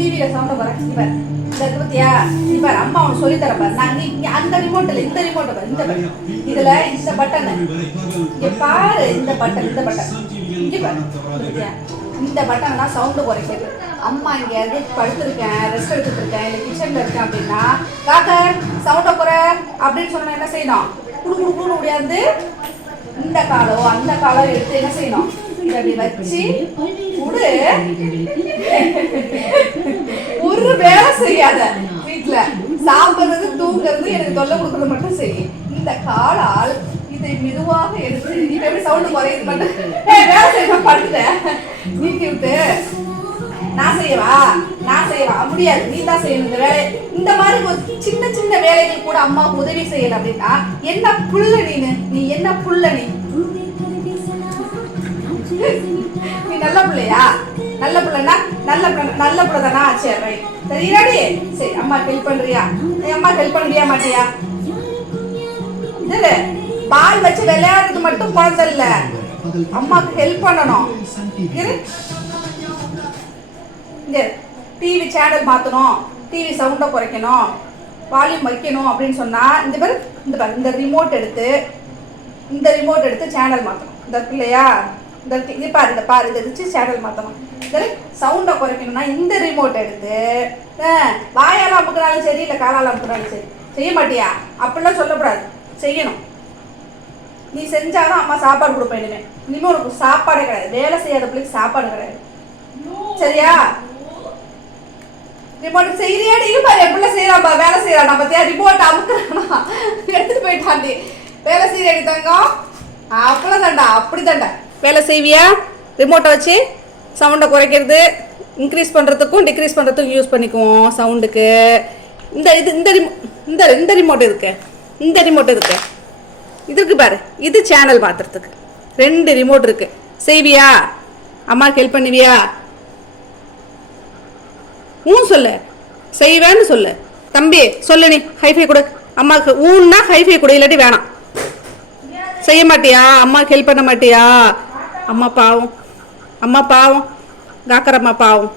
டிவியில சவுண்ட பாரு. இப்ப இந்த பத்தியா இப்ப அம்மா உனக்கு சொல்லி தர பாரு. நான் நீ அந்த ரிமோட்ல இந்த ரிமோட் பாரு. இந்த இதுல இந்த பட்டன் இங்க பாரு. இந்த பட்டன் இங்க பாரு. பத்தியா இந்த பட்டன் தான் சவுண்ட் குறைக்கிறது. அம்மா இங்கேயாவது படுத்துருக்கேன், ரெஸ்ட் எடுத்துட்டு இருக்கேன், இல்லை கிச்சன்ல இருக்கேன் அப்படின்னா டாக்டர் சவுண்ட குறை அப்படின்னு சொன்னா என்ன செய்யணும்? குடு குடு குடு முடியாது. இந்த காலம் அந்த காலம் எடுத்து என்ன செய்யணும்? இதை அப்படி வச்சு குடு. ஒரு வேலை செய்யாத வீட்டுல சாப்பிடுறது தூங்குறது எனக்கு தொல்லை கொடுக்கறது மட்டும் செய்யும். இந்த காலால் இதை மெதுவாக எடுத்து இப்ப எப்படி சவுண்ட் குறையுது மட்டும் வேலை செய்யணும். படுத்துட்டேன் நீட்டி விட்டு நான் செய்யவா முடியாது. நீ தான் செய்யணும் இந்த வேலை. இந்த மாதிரி சின்ன சின்ன வேலைகள் கூட அம்மாவுக்கு உதவி செய்யல அப்படின்னா என்ன புள்ள நீ என்ன புள்ள நீ நல்ல பிள்ளையா? நல்ல பிள்ளைனா நல்ல பிள்ளை தானா? சரி ரைட். சரியாடி சரி. அம்மா ஹெல்ப் பண்றியா? அம்மா ஹெல்ப் பண்ணுவியா மாட்டியா? இது பால் வச்சு விளையாடுறது மட்டும் குழந்தை இல்ல, அம்மாக்கு ஹெல்ப் பண்ணணும். டிவி சேனல் மாற்றணும், டிவி சவுண்டை குறைக்கணும், வால்யூம் வைக்கணும் அப்படின்னு சொன்னால் இந்த ரிமோட் எடுத்து சேனல் மாற்றணும். இந்த இல்லையா? இது பாரு இதை வச்சு சேனல் மாற்றணும். இந்த சவுண்டை குறைக்கணும்னா இந்த ரிமோட் எடுத்து வாயால் அமுக்குனாலும் சரி இல்லை காலால் அமுக்குனாலும் சரி. செய்ய மாட்டியா? அப்படிலாம் சொல்லக்கூடாது, செய்யணும். நீ செஞ்சாலும் அம்மா சாப்பாடு கொடுப்பேன். இனிமேல் உனக்கு சாப்பாடே கிடையாது. வேலை செய்யாத பிள்ளைக்கு சாப்பாடு கிடையாது. சரியா? ரிமோட் செய்யறியாடி? பாரு எப்படில செய்யறாப்பா, வேலை செய்யறான். பத்தியா ரிமோட் அமுக்குறானா? எடுத்துட்டு போயிட்டாண்டி. வேலை செய்யறடி தங்கம். அப்பளதாண்டா அப்படிதாண்டா வேலை செய்வியா? ரிமோட்டை வச்சு சவுண்டை குறைக்கிறது, இன்க்ரீஸ் பண்ணுறதுக்கும் டிக்ரீஸ் பண்ணுறதுக்கும் யூஸ் பண்ணிக்குவோம் சவுண்டுக்கு. இந்த ரிமோட் இருக்கு, இதுக்கு பாரு. இது சேனல் மாற்றுறதுக்கு 2 ரிமோட் இருக்கு. செய்வியா? அம்மாவுக்கு ஹெல்ப் பண்ணுவியா? சொல்லு. செய்வேன்னு சொல்லு. தம்பி சொல்லு, நீ ஹைஃபை கொடு அம்மாவுக்கு. ஊன்னா ஹைஃபை கொடு, இல்லாட்டி வேணாம். செய்ய மாட்டியா? அம்மாவுக்கு ஹெல்ப் பண்ண மாட்டியா? அம்மா பாவம் காக்கரம்மா பாவம்.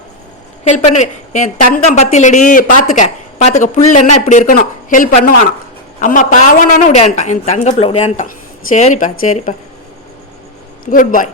ஹெல்ப் பண்ணுவேன். என் தங்கம் பத்திலடி. பார்த்துக்க புள்ளன்னா இப்படி இருக்கணும். ஹெல்ப் பண்ணுவானா? அம்மா பாவம்னானு விளையாண்டான். என் தங்க பிள்ளை விளையாண்டான். சரிப்பா குட் பாய்.